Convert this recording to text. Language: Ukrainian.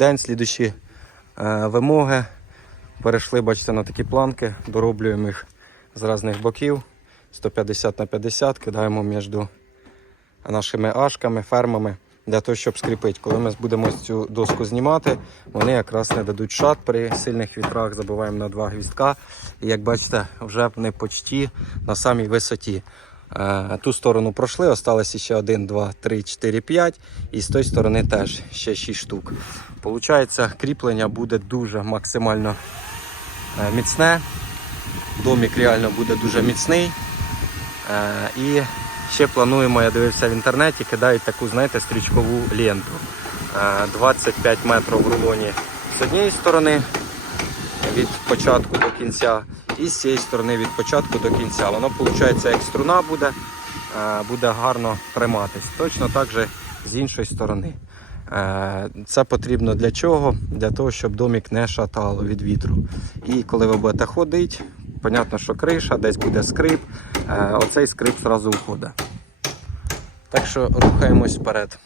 День, слідущі е, вимоги. Перейшли, бачите, на такі планки, дороблюємо їх з різних боків. 150 на 50 кидаємо між нашими ашками, фермами для того, щоб скріпити. Коли ми будемо цю доску знімати, вони якраз не дадуть шат при сильних вітрах. Забуваємо на два гвіздка. І як бачите, вже вони почті на самій висоті. Е, Ту сторону пройшли, осталось ще 1, 2, 3, 4, 5. І з тої сторони теж ще 6 штук. Получається, кріплення буде дуже максимально е, міцне. Домік реально буде дуже міцний. Е, І ще плануємо, я дивився в інтернеті, кидають таку, знаєте, стрічкову ленту. Е, 25 метрів в рулоні з однієї сторони від початку до кінця, і з цієї сторони від початку до кінця. Воно виходить, як струна буде, е, буде гарно триматись. Точно так же з іншої сторони. Е, Це потрібно для чого? Для того, щоб домік не шатало від вітру. І коли ви будете ходити, понятно, що криша, десь буде скрип, е, оцей скрип зразу уходить. Так що рухаємось вперед.